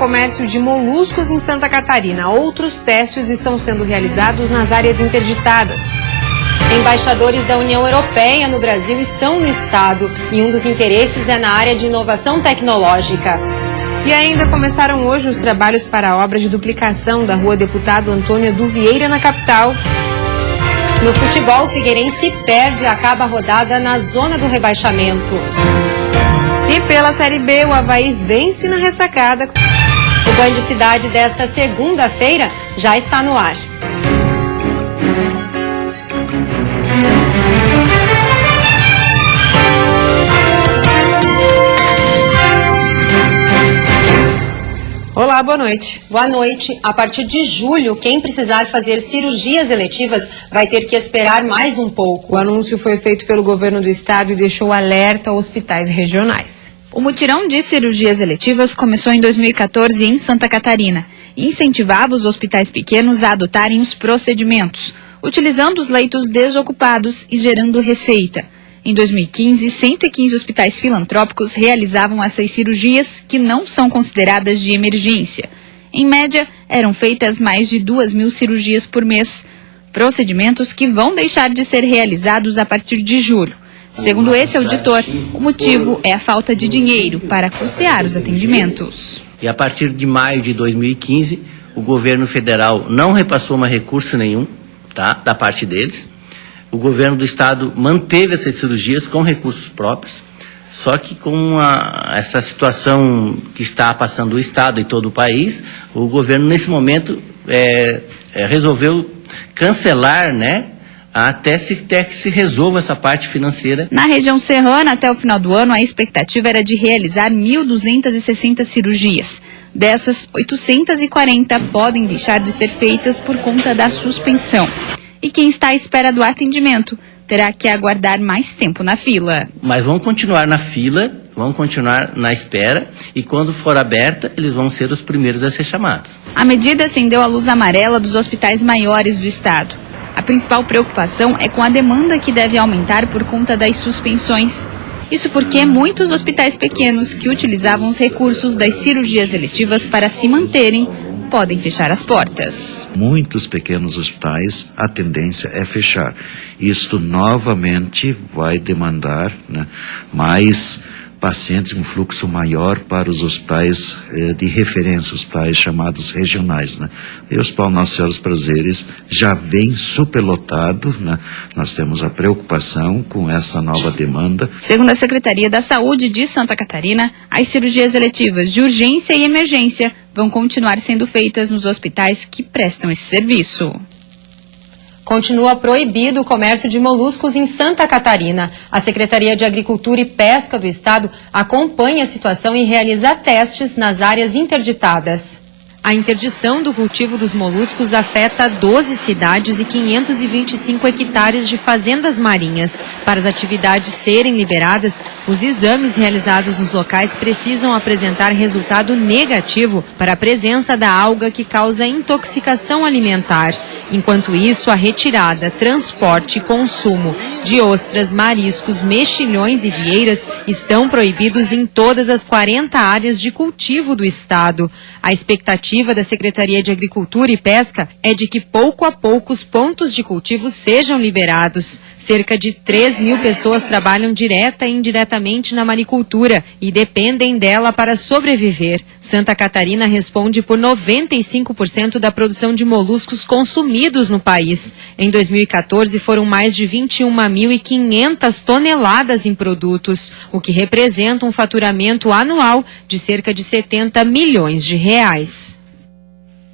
comércio de moluscos em Santa Catarina. Outros testes estão sendo realizados nas áreas interditadas. Embaixadores da União Europeia no Brasil estão no estado e um dos interesses é na área de inovação tecnológica. E ainda começaram hoje os trabalhos para a obra de duplicação da Rua Deputado Antônio Edu Vieira na capital. No futebol, o Figueirense perde e acaba a rodada na zona do rebaixamento. E pela Série B, o Avaí vence na ressacada. O Banho de Cidade desta segunda-feira já está no ar. Olá, boa noite. Boa noite. A partir de julho, quem precisar fazer cirurgias eletivas vai ter que esperar mais um pouco. O anúncio foi feito pelo governo do estado e deixou alerta a hospitais regionais. O mutirão de cirurgias eletivas começou em 2014 em Santa Catarina e incentivava os hospitais pequenos a adotarem os procedimentos, utilizando os leitos desocupados e gerando receita. Em 2015, 115 hospitais filantrópicos realizavam essas cirurgias que não são consideradas de emergência. Em média, eram feitas mais de 2.000 cirurgias por mês, procedimentos que vão deixar de ser realizados a partir de julho. Segundo esse auditor, o motivo é a falta de dinheiro para custear os atendimentos. E a partir de maio de 2015, o governo federal não repassou mais recurso nenhum, da parte deles. O governo do estado manteve essas cirurgias com recursos próprios, só que com essa situação que está passando o estado e todo o país, o governo nesse momento resolveu cancelar, até que se resolva essa parte financeira. Na região serrana, até o final do ano, a expectativa era de realizar 1.260 cirurgias. Dessas, 840 podem deixar de ser feitas por conta da suspensão. E quem está à espera do atendimento terá que aguardar mais tempo na fila. Mas vão continuar na fila, vão continuar na espera e quando for aberta, eles vão ser os primeiros a ser chamados. A medida acendeu a luz amarela dos hospitais maiores do estado. A principal preocupação é com a demanda que deve aumentar por conta das suspensões. Isso porque muitos hospitais pequenos que utilizavam os recursos das cirurgias eletivas para se manterem podem fechar as portas. Muitos pequenos hospitais, a tendência é fechar. Isto novamente vai demandar mais pacientes, um fluxo maior para os hospitais de referência, hospitais chamados regionais. E o Hospital Nossa Senhora dos Prazeres já vem superlotado, Nós temos a preocupação com essa nova demanda. Segundo a Secretaria da Saúde de Santa Catarina, as cirurgias eletivas de urgência e emergência vão continuar sendo feitas nos hospitais que prestam esse serviço. Continua proibido o comércio de moluscos em Santa Catarina. A Secretaria de Agricultura e Pesca do Estado acompanha a situação e realiza testes nas áreas interditadas. A interdição do cultivo dos moluscos afeta 12 cidades e 525 hectares de fazendas marinhas. Para as atividades serem liberadas, os exames realizados nos locais precisam apresentar resultado negativo para a presença da alga que causa intoxicação alimentar. Enquanto isso, a retirada, transporte e consumo de ostras, mariscos, mexilhões e vieiras estão proibidos em todas as 40 áreas de cultivo do estado. A expectativa da Secretaria de Agricultura e Pesca é de que pouco a pouco os pontos de cultivo sejam liberados. Cerca de 3.000 pessoas trabalham direta e indiretamente na maricultura e dependem dela para sobreviver. Santa Catarina responde por 95% da produção de moluscos consumidos no país. Em 2014 foram mais de 21.500 toneladas em produtos, o que representa um faturamento anual de cerca de 70 milhões de reais.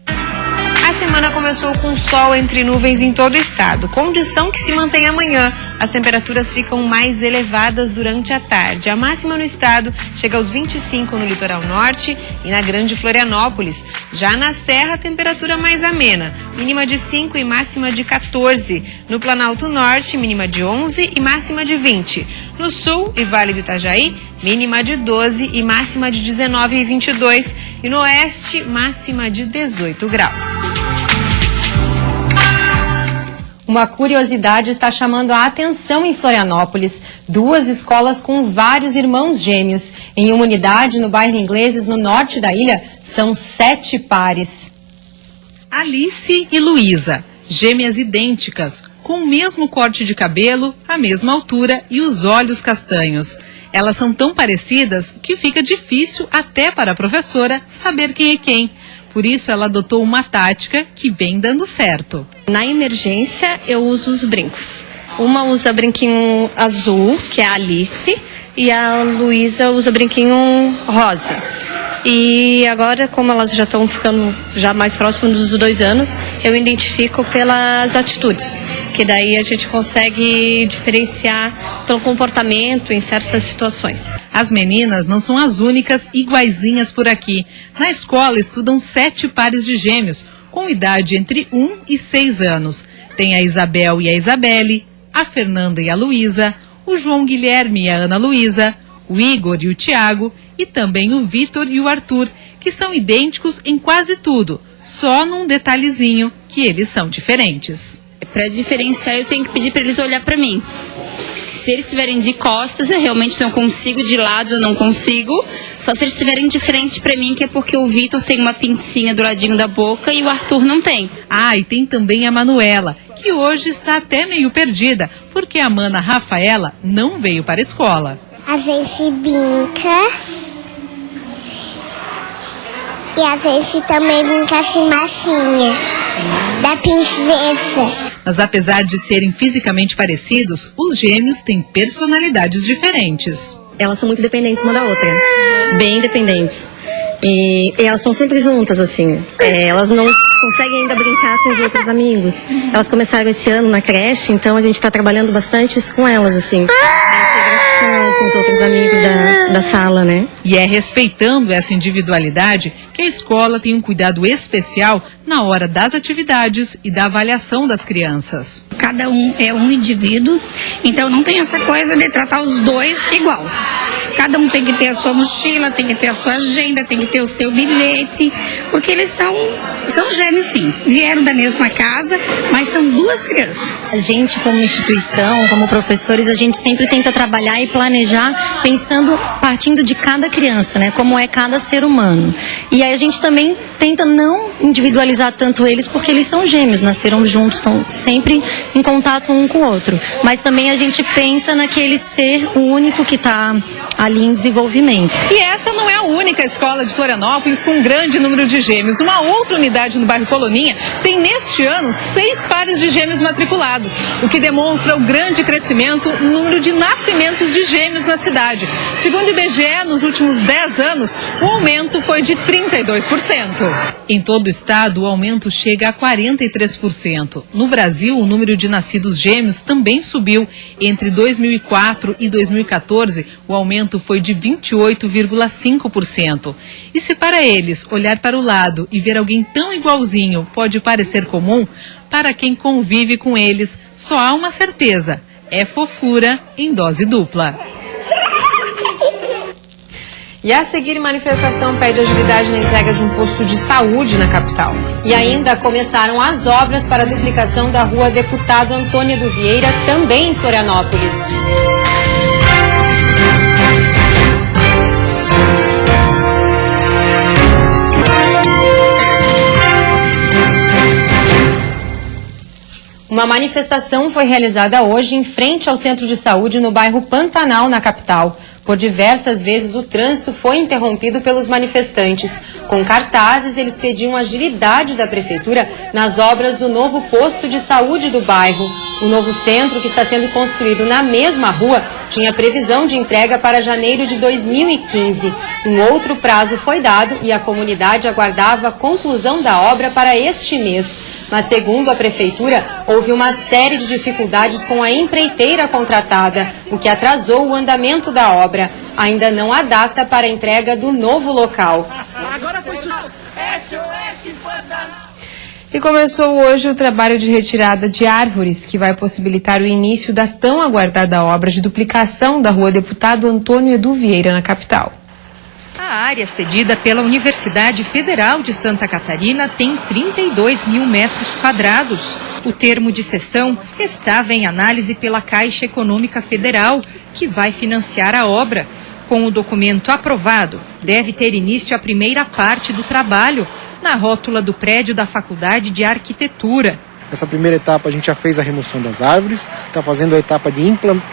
A semana começou com sol entre nuvens em todo o estado, condição que se mantém amanhã. As temperaturas ficam mais elevadas durante a tarde. A máxima no estado chega aos 25 no litoral norte e na Grande Florianópolis. Já na Serra, a temperatura mais amena, mínima de 5 e máxima de 14. No Planalto Norte, mínima de 11 e máxima de 20. No Sul e Vale do Itajaí, mínima de 12 e máxima de 19 e 22. E no Oeste, máxima de 18 graus. Uma curiosidade está chamando a atenção em Florianópolis. 2 escolas com vários irmãos gêmeos. Em uma unidade no bairro Ingleses, no norte da ilha, são 7 pares. Alice e Luísa, gêmeas idênticas, com o mesmo corte de cabelo, a mesma altura e os olhos castanhos. Elas são tão parecidas que fica difícil até para a professora saber quem é quem. Por isso, ela adotou uma tática que vem dando certo. Na emergência, eu uso os brincos. Uma usa brinquinho azul, que é a Alice, e a Luísa usa brinquinho rosa. E agora, como elas já estão ficando já mais próximas dos 2 anos, eu identifico pelas atitudes, que daí a gente consegue diferenciar pelo comportamento em certas situações. As meninas não são as únicas iguaizinhas por aqui. Na escola estudam 7 pares de gêmeos, com idade entre 1 e 6 anos. Tem a Isabel e a Isabelle, a Fernanda e a Luísa, o João Guilherme e a Ana Luísa, o Igor e o Tiago, e também o Vitor e o Arthur, que são idênticos em quase tudo, só num detalhezinho que eles são diferentes. Para diferenciar, eu tenho que pedir para eles olhar para mim. Se eles estiverem de costas, eu realmente não consigo, de lado eu não consigo. Só se eles estiverem de frente para mim, que é porque o Vitor tem uma pincinha do ladinho da boca e o Arthur não tem. Ah, e tem também a Manuela, que hoje está até meio perdida, porque a mana Rafaela não veio para a escola. Às vezes brinca e às vezes também brinca assim massinha, da princesa. Mas apesar de serem fisicamente parecidos, os gêmeos têm personalidades diferentes. Elas são muito dependentes uma da outra, bem dependentes. E elas são sempre juntas, assim. Elas não conseguem ainda brincar com os outros amigos. Elas começaram esse ano na creche, então a gente está trabalhando bastante isso com elas, assim. Com os outros amigos da sala, né? E é respeitando essa individualidade que a escola tem um cuidado especial na hora das atividades e da avaliação das crianças. Cada um é um indivíduo, então não tem essa coisa de tratar os dois igual. Cada um tem que ter a sua mochila, tem que ter a sua agenda, tem que ter o seu bilhete, porque eles são gêmeos sim. Vieram da mesma casa, mas são 2 crianças. A gente, como instituição, como professores, a gente sempre tenta trabalhar e planejar partindo de cada criança, né? Como é cada ser humano. E aí a gente também tenta não individualizar tanto eles, porque eles são gêmeos, nasceram juntos, estão sempre em contato um com o outro. Mas também a gente pensa naquele ser único que está ali em desenvolvimento. E essa não é a única escola de Florianópolis com um grande número de gêmeos. Uma outra unidade no bairro Coloninha tem neste ano 6 pares de gêmeos matriculados, o que demonstra o grande crescimento no número de nascimentos de gêmeos na cidade. Segundo o IBGE, nos últimos 10 anos, o aumento foi de 32%. Em todo o estado, o aumento chega a 43%. No Brasil, o número de nascidos gêmeos também subiu. Entre 2004 e 2014, o aumento foi de 28,5%. E se para eles olhar para o lado e ver alguém tão igualzinho pode parecer comum, para quem convive com eles só há uma certeza: é fofura em dose dupla. E a seguir, manifestação pede agilidade na entrega de um posto de saúde na capital. E ainda começaram as obras para a duplicação da rua Deputado Antônio do Vieira, também em Florianópolis. Uma manifestação foi realizada hoje em frente ao centro de saúde no bairro Pantanal, na capital. Por diversas vezes o trânsito foi interrompido pelos manifestantes. Com cartazes, eles pediam agilidade da prefeitura nas obras do novo posto de saúde do bairro. O novo centro, que está sendo construído na mesma rua, tinha previsão de entrega para janeiro de 2015. Um outro prazo foi dado e a comunidade aguardava a conclusão da obra para este mês. Mas, segundo a prefeitura, houve uma série de dificuldades com a empreiteira contratada, o que atrasou o andamento da obra. Ainda não há data para a entrega do novo local. E começou hoje o trabalho de retirada de árvores, que vai possibilitar o início da tão aguardada obra de duplicação da rua Deputado Antônio Edu Vieira, na capital. A A área cedida pela Universidade Federal de Santa Catarina tem 32 mil metros quadrados. O termo de cessão estava em análise pela Caixa Econômica Federal, que vai financiar a obra. Com o documento aprovado, deve ter início a primeira parte do trabalho, na rótula do prédio da Faculdade de Arquitetura. Nessa primeira etapa a gente já fez a remoção das árvores, está fazendo a etapa de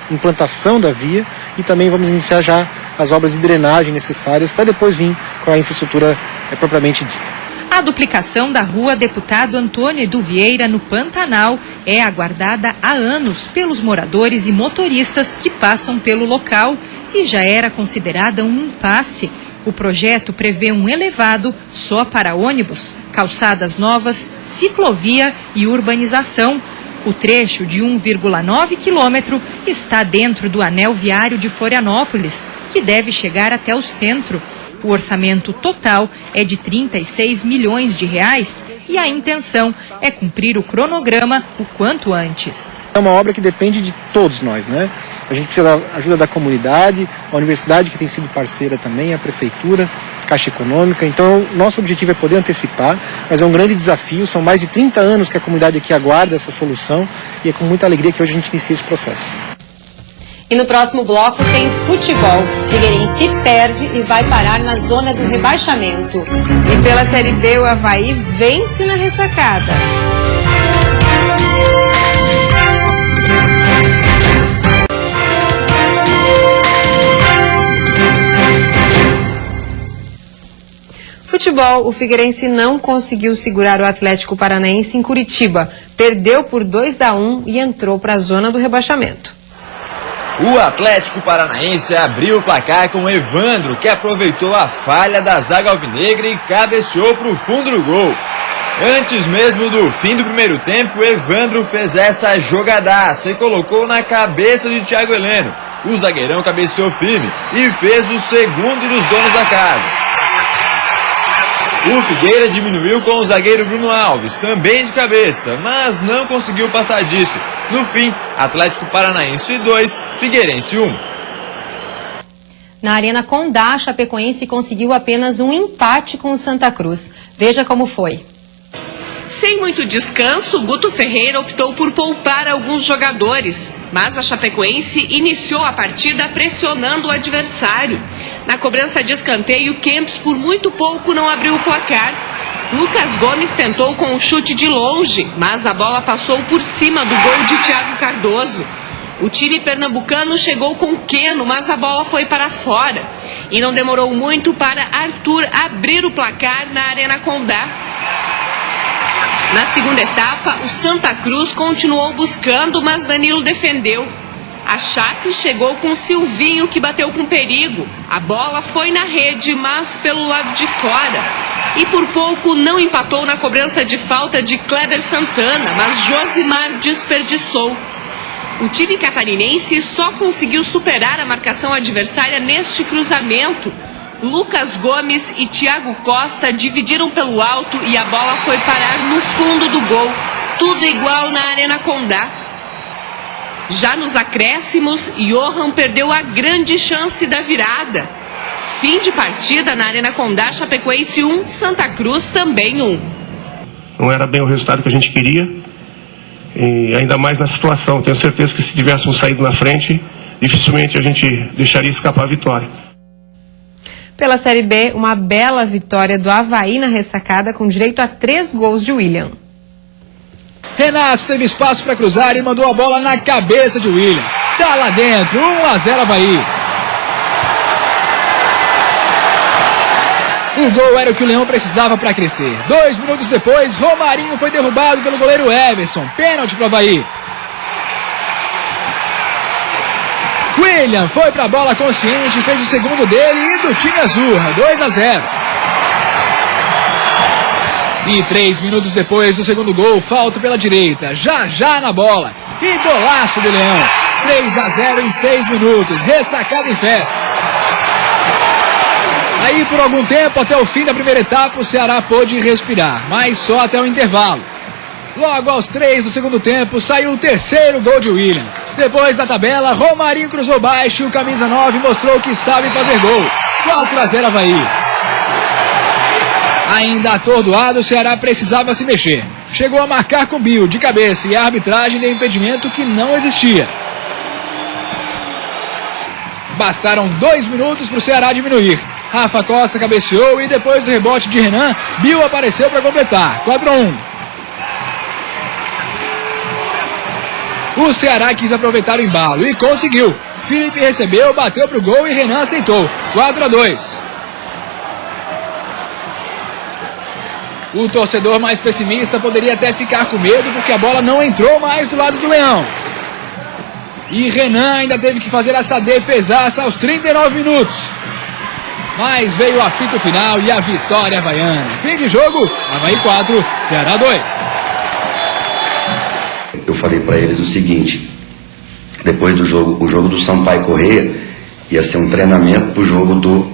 implantação da via e também vamos iniciar já as obras de drenagem necessárias para depois vir com a infraestrutura propriamente dita. A duplicação da rua Deputado Antônio Edu Vieira, no Pantanal, é aguardada há anos pelos moradores e motoristas que passam pelo local e já era considerada um impasse. O projeto prevê um elevado só para ônibus, calçadas novas, ciclovia e urbanização. O trecho de 1,9 quilômetro está dentro do anel viário de Florianópolis, que deve chegar até o centro. O orçamento total é de 36 milhões de reais e a intenção é cumprir o cronograma o quanto antes. É uma obra que depende de todos nós, né? A gente precisa da ajuda da comunidade, a universidade que tem sido parceira também, a prefeitura, a Caixa Econômica. Então, nosso objetivo é poder antecipar, mas é um grande desafio. São mais de 30 anos que a comunidade aqui aguarda essa solução e é com muita alegria que hoje a gente inicia esse processo. E no próximo bloco tem futebol. Figueirense perde e vai parar na zona do rebaixamento. E pela Série B, o Avaí vence na ressacada. Futebol, o Figueirense não conseguiu segurar o Atlético Paranaense em Curitiba. Perdeu por 2-1 e entrou para a zona do rebaixamento. O Atlético Paranaense abriu o placar com o Evandro, que aproveitou a falha da zaga alvinegra e cabeceou para o fundo do gol. Antes mesmo do fim do primeiro tempo, o Evandro fez essa jogadaça e colocou na cabeça de Thiago Heleno. O zagueirão cabeceou firme e fez o segundo dos donos da casa. O Figueira diminuiu com o zagueiro Bruno Alves, também de cabeça, mas não conseguiu passar disso. No fim, Atlético Paranaense 2, Figueirense 1. Na Arena Condá, Chapecoense conseguiu apenas um empate com o Santa Cruz. Veja como foi. Sem muito descanso, Guto Ferreira optou por poupar alguns jogadores, mas a Chapecoense iniciou a partida pressionando o adversário. Na cobrança de escanteio, Kempis por muito pouco não abriu o placar. Lucas Gomes tentou com um chute de longe, mas a bola passou por cima do gol de Thiago Cardoso. O time pernambucano chegou com Queno, mas a bola foi para fora. E não demorou muito para Arthur abrir o placar na Arena Condá. Na segunda etapa, o Santa Cruz continuou buscando, mas Danilo defendeu. A Chape chegou com Silvinho, que bateu com perigo. A bola foi na rede, mas pelo lado de fora. E por pouco não empatou na cobrança de falta de Kleber Santana, mas Josimar desperdiçou. O time catarinense só conseguiu superar a marcação adversária neste cruzamento. Lucas Gomes e Thiago Costa dividiram pelo alto e a bola foi parar no fundo do gol. Tudo igual na Arena Condá. Já nos acréscimos, Johan perdeu a grande chance da virada. Fim de partida na Arena Condá, Chapecoense 1, Santa Cruz também 1. Não era bem o resultado que a gente queria, e ainda mais na situação. Tenho certeza que se tivéssemos saído na frente, dificilmente a gente deixaria escapar a vitória. Pela Série B, uma bela vitória do Avaí na ressacada com direito a 3 gols de William. Renato teve espaço para cruzar e mandou a bola na cabeça de William. Tá lá dentro, 1-0 Avaí. O gol era o que o Leão precisava para crescer. 2 minutos depois, Romarinho foi derrubado pelo goleiro Everson. Pênalti para o Avaí. William foi para a bola consciente e fez o segundo dele e do time azul, 2-0. E 3 minutos depois do segundo gol, falta pela direita, já na bola. E golaço do Leão. 3-0 em 6 minutos, ressacado em festa. Aí por algum tempo, até o fim da primeira etapa, o Ceará pôde respirar, mas só até o intervalo. Logo aos 3 do segundo tempo, saiu o terceiro gol de William. Depois da tabela, Romarinho cruzou baixo e o camisa 9 mostrou que sabe fazer gol. 4-0 Avaí. Ainda atordoado, o Ceará precisava se mexer. Chegou a marcar com Bill de cabeça e a arbitragem deu impedimento que não existia. Bastaram 2 minutos para o Ceará diminuir. Rafa Costa cabeceou e depois do rebote de Renan, Bill apareceu para completar. 4-1. O Ceará quis aproveitar o embalo e conseguiu. Felipe recebeu, bateu para o gol e Renan aceitou. 4-2. O torcedor mais pessimista poderia até ficar com medo porque a bola não entrou mais do lado do Leão. E Renan ainda teve que fazer essa defesaça aos 39 minutos. Mas veio o apito final e a vitória havaiana. Fim de jogo, Avaí 4, Ceará 2. Eu falei para eles o seguinte: depois do jogo, o jogo do Sampaio Corrêa ia ser um treinamento para o jogo do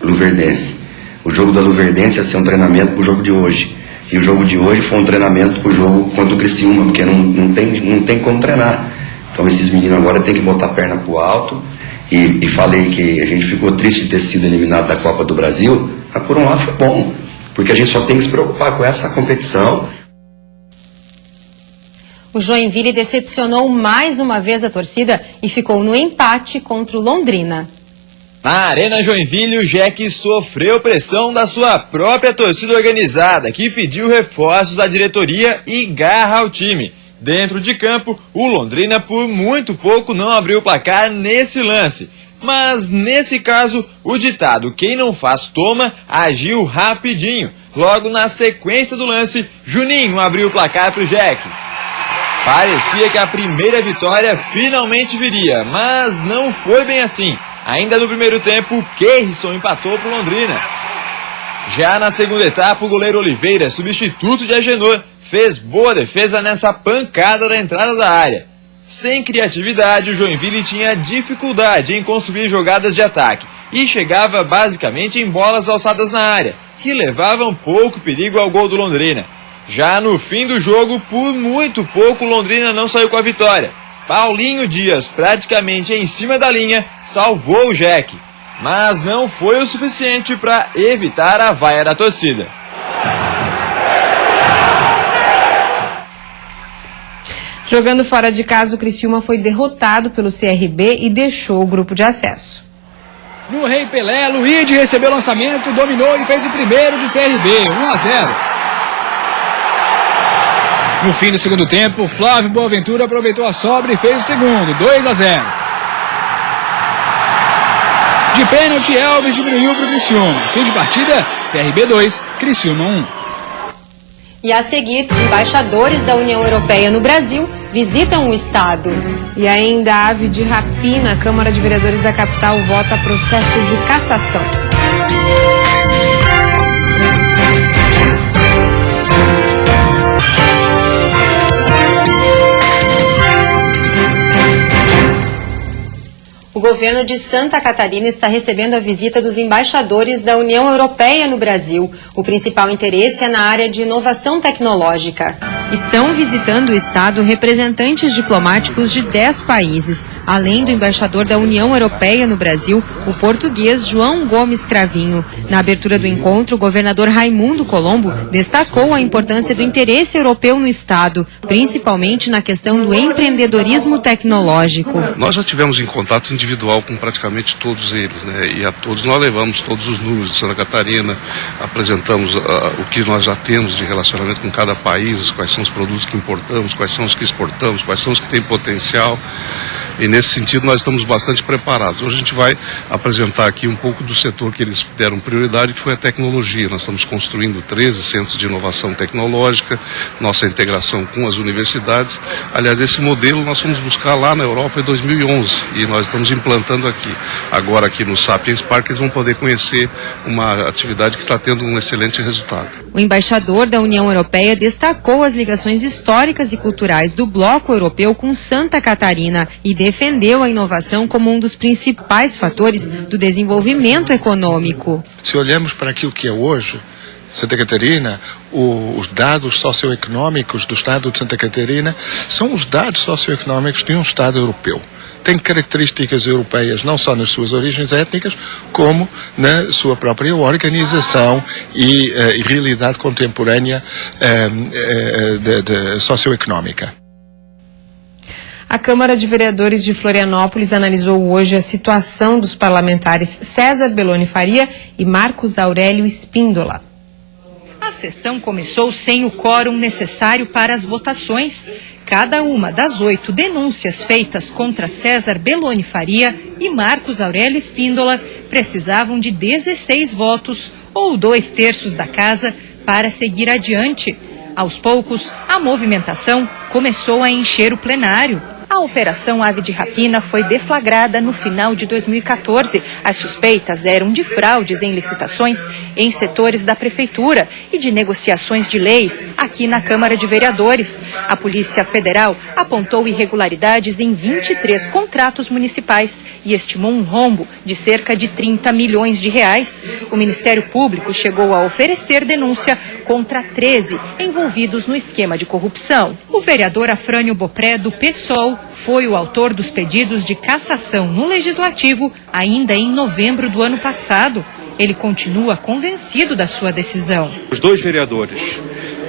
Luverdense. O jogo da Luverdense ia ser um treinamento para o jogo de hoje. E o jogo de hoje foi um treinamento para o jogo contra o Criciúma, porque não tem como treinar. Então esses meninos agora têm que botar a perna pro alto. E falei que a gente ficou triste de ter sido eliminado da Copa do Brasil, mas por um lado foi bom, porque a gente só tem que se preocupar com essa competição. O Joinville decepcionou mais uma vez a torcida e ficou no empate contra o Londrina. Na Arena Joinville, o Jack sofreu pressão da sua própria torcida organizada, que pediu reforços à diretoria e garra ao time. Dentro de campo, o Londrina por muito pouco não abriu o placar nesse lance. Mas nesse caso, o ditado "quem não faz toma" agiu rapidinho. Logo na sequência do lance, Juninho abriu o placar para o Jack. Parecia que a primeira vitória finalmente viria, mas não foi bem assim. Ainda no primeiro tempo, Keirson empatou para o Londrina. Já na segunda etapa, o goleiro Oliveira, substituto de Agenor, fez boa defesa nessa pancada da entrada da área. Sem criatividade, o Joinville tinha dificuldade em construir jogadas de ataque e chegava basicamente em bolas alçadas na área, que levavam pouco perigo ao gol do Londrina. Já no fim do jogo, por muito pouco, o Londrina não saiu com a vitória. Paulinho Dias, praticamente em cima da linha, salvou o Jack. Mas não foi o suficiente para evitar a vaia da torcida. Jogando fora de casa, o Criciúma foi derrotado pelo CRB e deixou o grupo de acesso. No Rei Pelé, Luigi recebeu o lançamento, dominou e fez o primeiro do CRB, 1-0. No fim do segundo tempo, Flávio Boaventura aproveitou a sobra e fez o segundo, 2-0. De pênalti, Elvis diminuiu para o Criciúma. Fim de partida, CRB 2, Criciúma 1. E a seguir, embaixadores da União Europeia no Brasil visitam o estado. E ainda ave de rapina, a Câmara de Vereadores da capital vota processo de cassação. O governo de Santa Catarina está recebendo a visita dos embaixadores da União Europeia no Brasil. O principal interesse é na área de inovação tecnológica. Estão visitando o estado representantes diplomáticos de 10 países, além do embaixador da União Europeia no Brasil, o português João Gomes Cravinho. Na abertura do encontro, o governador Raimundo Colombo destacou a importância do interesse europeu no estado, principalmente na questão do empreendedorismo tecnológico. Nós já tivemos em contato individual com praticamente todos eles, né? E a todos nós levamos todos os números de Santa Catarina, apresentamos o que nós já temos de relacionamento com cada país, quais são os produtos que importamos, quais são os que exportamos, quais são os que têm potencial. E nesse sentido nós estamos bastante preparados. Hoje a gente vai apresentar aqui um pouco do setor que eles deram prioridade, que foi a tecnologia. Nós estamos construindo 13 centros de inovação tecnológica, nossa integração com as universidades. Aliás, esse modelo nós fomos buscar lá na Europa em 2011 e nós estamos implantando aqui. Agora aqui no Sapiens Park eles vão poder conhecer uma atividade que está tendo um excelente resultado. O embaixador da União Europeia destacou as ligações históricas e culturais do Bloco Europeu com Santa Catarina e defendeu a inovação como um dos principais fatores do desenvolvimento econômico. Se olhamos para aquilo que é hoje, Santa Catarina, os dados socioeconômicos do estado de Santa Catarina são os dados socioeconômicos de um estado europeu. tem características europeias, não só nas suas origens étnicas, como na sua própria organização e realidade contemporânea socioeconómica. A Câmara de Vereadores de Florianópolis analisou hoje a situação dos parlamentares César Belloni Faria e Marcos Aurélio Espíndola. A sessão começou sem o quórum necessário para as votações. Cada uma das 8 denúncias feitas contra César Belloni Faria e Marcos Aurélio Espíndola precisavam de 16 votos, ou 2/3 da casa, para seguir adiante. Aos poucos, a movimentação começou a encher o plenário. A Operação Ave de Rapina foi deflagrada no final de 2014. As suspeitas eram de fraudes em licitações em setores da Prefeitura e de negociações de leis aqui na Câmara de Vereadores. A Polícia Federal apontou irregularidades em 23 contratos municipais e estimou um rombo de cerca de 30 milhões de reais. O Ministério Público chegou a oferecer denúncia contra 13 envolvidos no esquema de corrupção. O vereador Afrânio Bopré, do PSOL, foi o autor dos pedidos de cassação no Legislativo ainda em novembro do ano passado. Ele continua convencido da sua decisão. Os 2 vereadores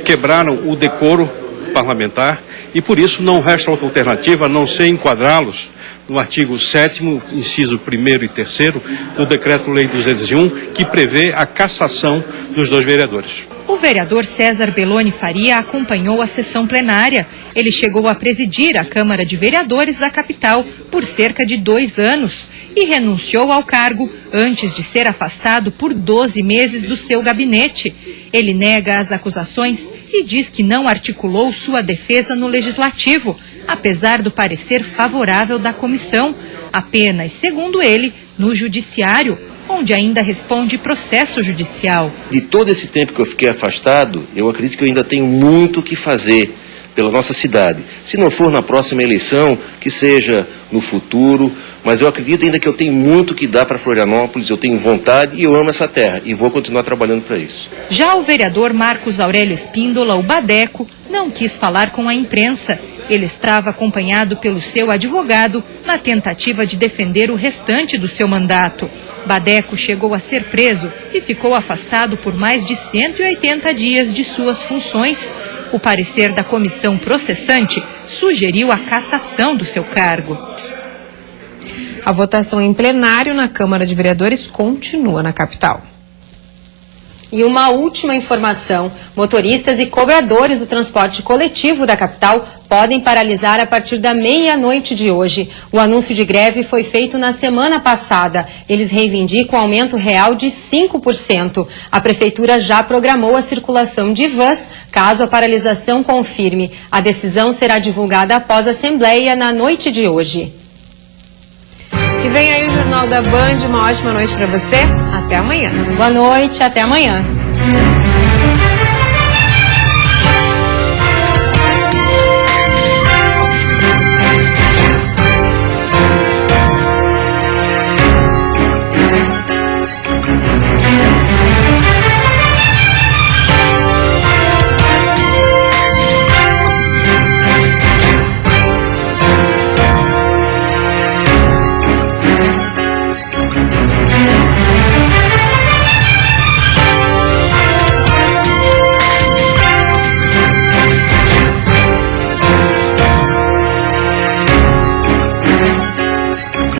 quebraram o decoro parlamentar e por isso não resta outra alternativa a não ser enquadrá-los no artigo 7º, inciso 1º e 3º do Decreto-Lei 201, que prevê a cassação dos 2 vereadores. O vereador César Belloni Faria acompanhou a sessão plenária. Ele chegou a presidir a Câmara de Vereadores da capital por cerca de 2 anos e renunciou ao cargo antes de ser afastado por 12 meses do seu gabinete. Ele nega as acusações e diz que não articulou sua defesa no Legislativo, apesar do parecer favorável da comissão, apenas, segundo ele, no Judiciário, onde ainda responde processo judicial. De todo esse tempo que eu fiquei afastado, eu acredito que eu ainda tenho muito o que fazer pela nossa cidade. Se não for na próxima eleição, que seja no futuro, mas eu acredito ainda que eu tenho muito que dar para Florianópolis, eu tenho vontade e eu amo essa terra e vou continuar trabalhando para isso. Já o vereador Marcos Aurélio Espíndola, o Badeco, não quis falar com a imprensa. Ele estava acompanhado pelo seu advogado na tentativa de defender o restante do seu mandato. Badeco chegou a ser preso e ficou afastado por mais de 180 dias de suas funções. O parecer da comissão processante sugeriu a cassação do seu cargo. A votação em plenário na Câmara de Vereadores continua na capital. E uma última informação: motoristas e cobradores do transporte coletivo da capital podem paralisar a partir da meia-noite de hoje. O anúncio de greve foi feito na semana passada. Eles reivindicam aumento real de 5%. A Prefeitura já programou a circulação de vans caso a paralisação confirme. A decisão será divulgada após a Assembleia na noite de hoje. E vem aí o Jornal da Band. Uma ótima noite para você. Até amanhã. Boa noite, até amanhã.